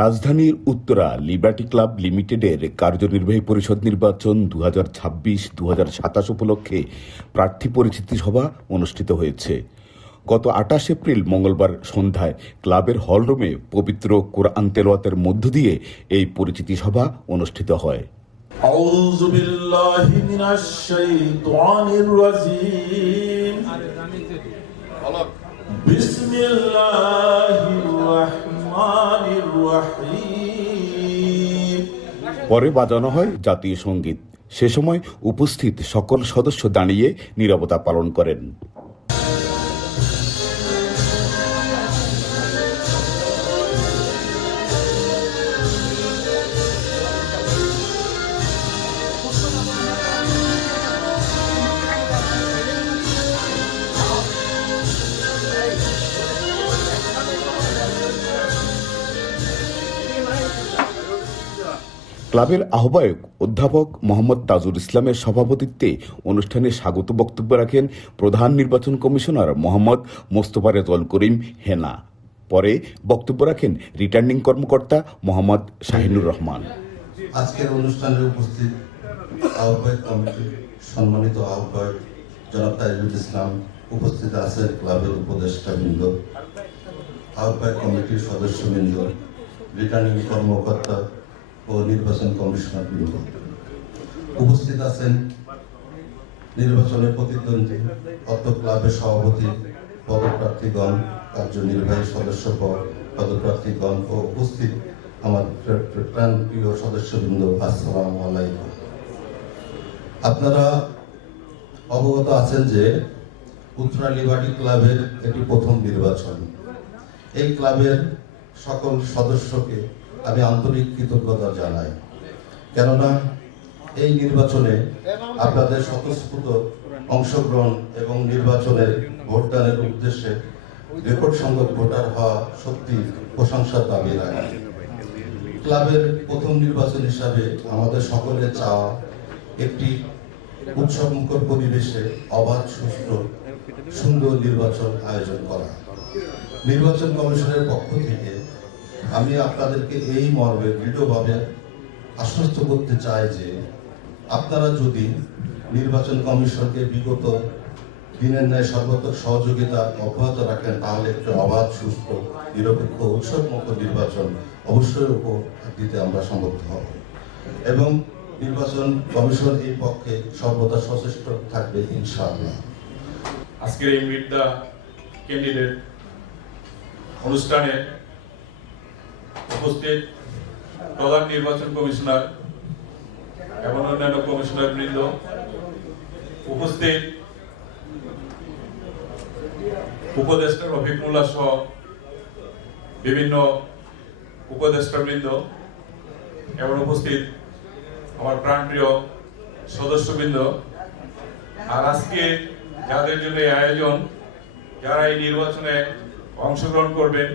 রাজধানীর Uttara liberty club লিমিটেডের কার্যনির্বাহী পরিষদ নির্বাচন 2026-2027 উপলক্ষে প্রার্থী পরিচিতি সভা অনুষ্ঠিত হয়েছে। গত 28 এপ্রিল মঙ্গলবার সন্ধ্যায় ক্লাবের হলরুমে পবিত্র কোরআন তেলাওয়াতের মধ্য দিয়ে এই পরিচিতি সভা অনুষ্ঠিত হয়। আউযু বিল্লাহি মিনাশ শাইতানির রাজীম। বিসমিল্লাহির রাহমানির রাহিম। পরে বাজানো হয় জাতীয় সঙ্গীত। সে সময় উপস্থিত সকল সদস্য দাঁড়িয়ে নীরবতা পালন করেন। ক্লাবের আহ্বায়ক অধ্যাপক মোহাম্মদ তাজুল ইসলামের সভাপতিত্বে অনুষ্ঠানে স্বাগত বক্তব্য রাখেন প্রধান নির্বাচন কমিশনার মোহাম্মদ মোস্তফা রেজাউল করিম হেনা। পরে বক্তব্য রাখেন রিটার্নিং কর্মকর্তা মোহাম্মদ শাহিনুর রহমান। আজকের অনুষ্ঠানে উপস্থিত আহ্বায়ক কমিটির সম্মানিত আহ্বায়ক জনাব তাজুল ইসলাম, উপস্থিত আছেন ক্লাবের উপদেষ্টাবৃন্দ, আহ্বায়ক কমিটির সদস্যবৃন্দ, রিটার্নিং কর্মকর্তা ও নির্বাচন কমিশনার বৃন্দ, উপস্থিত আছেন নির্বাচনের প্রতিদ্বন্দ্বী অত্র ক্লাবের সভাপতি, পদপ্রার্থীগণ, কার্যনির্বাহী সদস্য পদপ্রার্থীগণ ও উপস্থিত আমার প্রিয় সদস্যবৃন্দ, আসসালামু আলাইকুম। আপনারা অবগত আছেন যে উত্তরা লিবার্টি ক্লাবের এটি প্রথম নির্বাচন। এই ক্লাবের সকল সদস্যকে আমি আন্তরিক কৃতজ্ঞতা জানাই, কেননা এই নির্বাচনে আপনাদের স্বতঃস্ফূর্ত অংশগ্রহণ এবং নির্বাচনের ভোটদানের উদ্দেশ্যে রেকর্ড সংখ্যক ভোটার হওয়া সত্যি প্রশংসার দাবি রাখে। ক্লাবের প্রথম নির্বাচন হিসাবে আমাদের সকলের চাওয়া একটি উৎসবমুখর পরিবেশে অবাধ, সুষ্ঠু, সুন্দর নির্বাচন আয়োজন করা। নির্বাচন কমিশনের পক্ষ থেকে আমি আপনাদেরকে এই মর্মে দৃঢ়ভাবে আশ্বস্ত করতে চাই যে আপনারা যদি নির্বাচন কমিশনকে বিগত দিনের ন্যায় সর্বাত্মক সহযোগিতা অব্যাহত রাখেন, তাহলে একটি অবাধ, সুস্থ, নিরপেক্ষ, উৎসবমুক্ত নির্বাচন অবশ্যই উপহার দিতে আমরা সমর্থ হব এবং নির্বাচন কমিশন এই পক্ষে সর্বদা সচেষ্ট থাকবে ইনশাআল্লাহ। আজকের এই মিট দ্য ক্যান্ডিডেট অনুষ্ঠানে উপস্থিত প্রধান নির্বাচন কমিশনার এবং অন্যান্য কমিশনার বৃন্দ, উপস্থিত উপদেষ্টা রফিকুল্লাহ সহ বিভিন্ন উপদেষ্টা বৃন্দ এবং উপস্থিত আমার প্রাণপ্রিয় সদস্যবৃন্দ, আর আজকে যাদের জন্য এই আয়োজন, যারা এই নির্বাচনে অংশগ্রহণ করবেন,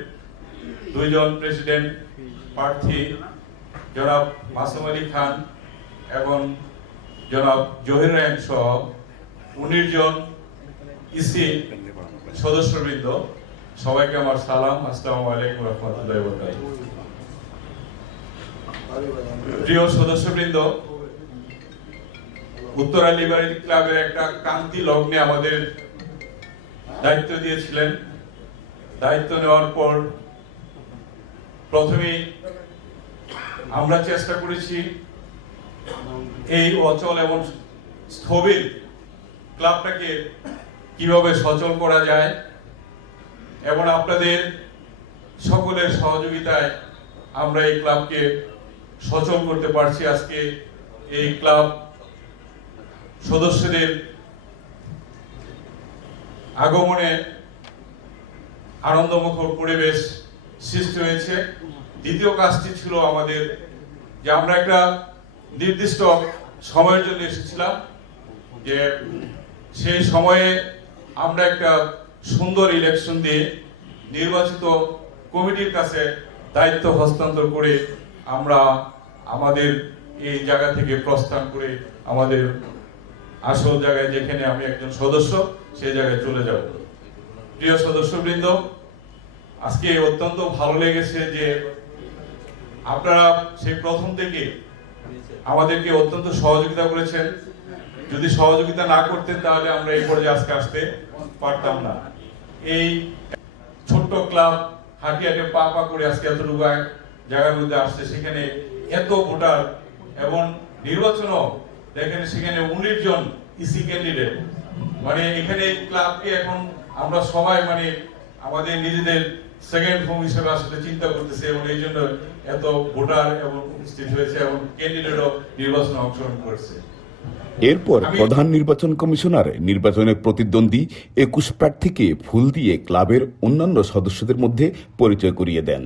দুইজন প্রেসিডেন্ট প্রার্থী জনাব মাসুম আলী খান এবং জনাব জহির রায়হান সহ 19 জন ইসি সদস্যবৃন্দ, সবাইকে আমার সালাম, আসসালামু আলাইকুম রহমতুল্লাহি ওয়া বারাকাতুহু। প্রিয় সদস্যবৃন্দ, উত্তরা লিবার্টি ক্লাবের একটা ক্রান্তি লগ্নে আমাদের দায়িত্ব দিয়েছিলেন। দায়িত্ব নেওয়ার পর প্রথমেই আমরা চেষ্টা করেছি এই অচল এবং স্থবির ক্লাবটাকে কিভাবে সচল করা যায় এবং আপনাদের সকলের সহযোগিতায় আমরা এই ক্লাবকে সচল করতে পারছি। আজকে এই ক্লাব সদস্যদের আগমনে আনন্দমুখর পরিবেশ সৃষ্টি হয়েছে। দ্বিতীয় কাজটি ছিল আমাদের যে আমরা একটা নির্দিষ্ট সময়ের জন্য এসেছিলাম, যে সেই সময়ে আমরা একটা সুন্দর ইলেকশন দিয়ে নির্বাচিত কমিটির কাছে দায়িত্ব হস্তান্তর করে আমরা আমাদের এই জায়গা থেকে প্রস্থান করে আমাদের আসল জায়গায়, যেখানে আমি একজন সদস্য, সেই জায়গায় চলে যাব। প্রিয় সদস্যবৃন্দ, আজকে অত্যন্ত ভালো লেগেছে যে আপনারা সেই প্রথম থেকে আমাদেরকে অত্যন্ত সহযোগিতা করেছেন। যদি সহযোগিতা না করতেন তাহলে আমরা এই পর্যায়ে আজকে আসতে পারতাম না। এই ছোট্ট ক্লাব হাঁটি হাঁটে পা পা করে আজকে এতটুকু জায়গার মধ্যে আসছে, সেখানে এত ভোটার এবং নির্বাচনও দেখেন সেখানে 19 জন ইসি ক্যান্ডিডেট, মানে এখানে ক্লাবকে এখন আমরা সবাই মানে আমাদের নিজেদের সেকেন্ড হোম হিসেবে আসলে চিন্তা করতেছে এবং এই জন্য এত ভোটার এবং উপস্থিত হয়েছে এবং ক্যান্ডিডেটও নির্বাচনে অংশগ্রহণ করেছে। এরপর প্রধান নির্বাচন কমিশনার নির্বাচনে প্রতিদ্বন্দ্বী 21 প্রার্থীকে ফুল দিয়ে ক্লাবের অন্যান্য সদস্যদের মধ্যে পরিচয় করিয়ে দেন।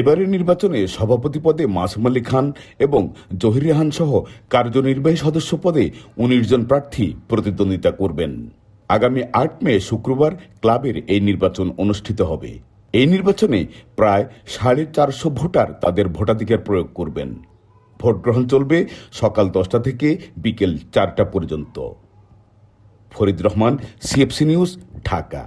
এবারের নির্বাচনে সভাপতি পদে মাসুম আলী খান এবং জহির রেহান সহ কার্যনির্বাহী সদস্য পদে 19 জন প্রার্থী প্রতিদ্বন্দ্বিতা করবেন। আগামী 8 মে শুক্রবার ক্লাবের এই নির্বাচন অনুষ্ঠিত হবে। এই নির্বাচনে প্রায় 450 ভোটার তাদের ভোটাধিকার প্রয়োগ করবেন। ভোট গ্রহণ চলবে সকাল 10টা থেকে বিকেল 4টা পর্যন্ত। Farid Rahman, CFC news, Dhaka.